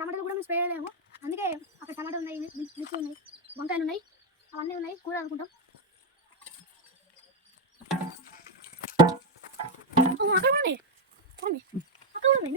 టమాటాలు కూడా మేము స్ప్రే చేయలేము. అందుకే అక్కడ టమాటాలు ఉన్నాయి, మిర్చి ఉన్నాయి, వంకాయలు ఉన్నాయి, అవన్నీ ఉన్నాయి, కూర అనుకుంటాం. అక్కడ ఉన్నాయి అక్కడ ఉన్నాయి.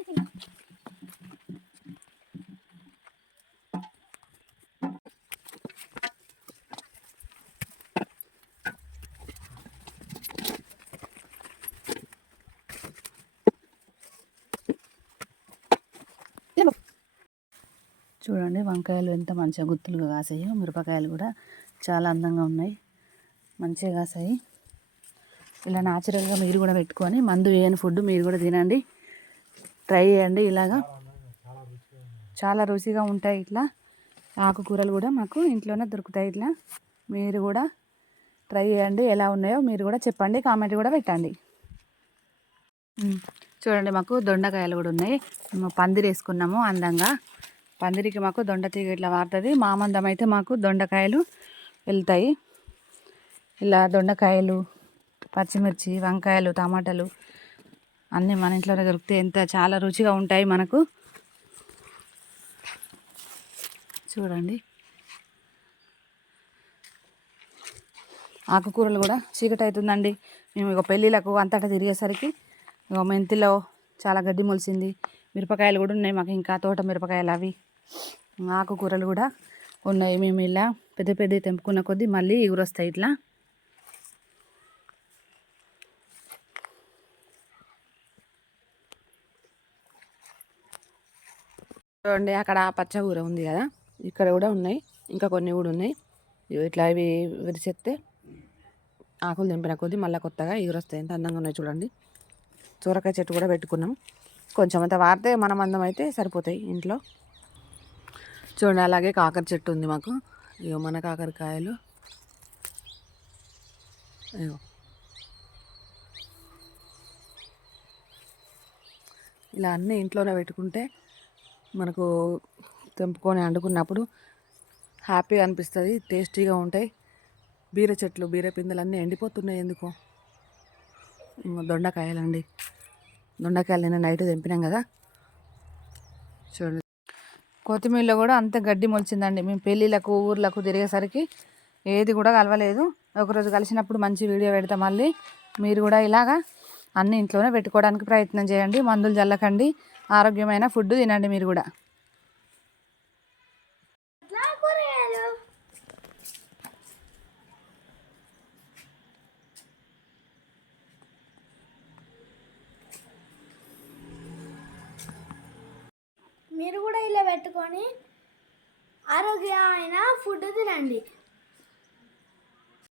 చూడండి వంకాయలు ఎంత మంచిగా గుత్తులుగా కాసాయో, మిరపకాయలు కూడా చాలా అందంగా ఉన్నాయి, మంచిగా కాసాయి. ఇలా న్యాచురల్గా మీరు కూడా పెట్టుకొని మందు వేయని ఫుడ్ మీరు కూడా తినండి, ట్రై చేయండి. ఇలాగా చాలా రుచిగా ఉంటాయి. ఇట్లా ఆకుకూరలు కూడా మాకు ఇంట్లోనే దొరుకుతాయి. ఇట్లా మీరు కూడా ట్రై చేయండి, ఎలా ఉన్నాయో మీరు కూడా చెప్పండి, కామెంట్ కూడా పెట్టండి. చూడండి మాకు దొండకాయలు కూడా ఉన్నాయి. మేము పందిరి వేసుకున్నాము అందంగా. పందిరికి మాకు దొండ తీగ ఇట్లా వాడుతుంది. మా మందం అయితే మాకు దొండకాయలు వెళ్తాయి. ఇలా దొండకాయలు, పచ్చిమిర్చి, వంకాయలు, టమాటాలు అన్నీ మన ఇంట్లోనే దొరుకుతాయి. ఎంత చాలా రుచిగా ఉంటాయి మనకు. చూడండి ఆకుకూరలు కూడా చీకటి అవుతుందండి. మేము ఇక పెళ్ళిళ్ళకు అంతటా తిరిగేసరికి ఇక మెంతిలో చాలా గడ్డి మొలిసింది. మిరపకాయలు కూడా ఉన్నాయి మాకు, ఇంకా తోట మిరపకాయలు అవి. ఆకుకూరలు కూడా ఉన్నాయి. మేము ఇలా పెద్ద పెద్ద తెంపుకున్న కొద్దీ మళ్ళీ ఎగురొస్తాయి ఇట్లా. చూడండి అక్కడ పచ్చకూర ఉంది కదా, ఇక్కడ కూడా ఉన్నాయి, ఇంకా కొన్ని కూడా ఉన్నాయి. ఇట్లా ఇవి విరిచేస్తే ఆకులు తెంపిన కొద్దీ మళ్ళీ కొత్తగా ఎగురొస్తాయి. ఎంత అందంగా ఉన్నాయి చూడండి. సూరకాయ చెట్టు కూడా పెట్టుకున్నాం. కొంచెం అంత వాడితే మన మందం అయితే సరిపోతాయి ఇంట్లో. చూడండి అలాగే కాకర చెట్టు ఉంది మాకు. ఇగో మన కాకరకాయలు, అయ్యో ఇలా అన్నీ ఇంట్లోనే పెట్టుకుంటే మనకు తెంపుకొని వండుకున్నప్పుడు హ్యాపీగా అనిపిస్తుంది, టేస్టీగా ఉంటాయి. బీర చెట్లు, బీర పిందెలు అన్నీ ఎండిపోతున్నాయి ఎందుకో. దొండకాయలండి, దొండకాయలు నిన్న నైట్ తెంపినాం కదా. చూడండి కొత్తిమీరలో కూడా అంత గడ్డి మొలిచిందండి. మేము పెళ్ళిళ్ళకు ఊర్లకు తిరిగేసరికి ఏది కూడా కలవలేదు. ఒకరోజు కలిసినప్పుడు మంచి వీడియో పెడతాం మళ్ళీ. మీరు కూడా ఇలాగా అన్నీ ఇంట్లోనే పెట్టుకోవడానికి ప్రయత్నం చేయండి, మందులు చల్లకండి, ఆరోగ్యమైన ఫుడ్ తినండి మీరు కూడా. మీరు కూడా ఇలా పెట్టుకొని ఆరోగ్యమైన ఫుడ్ తినండి.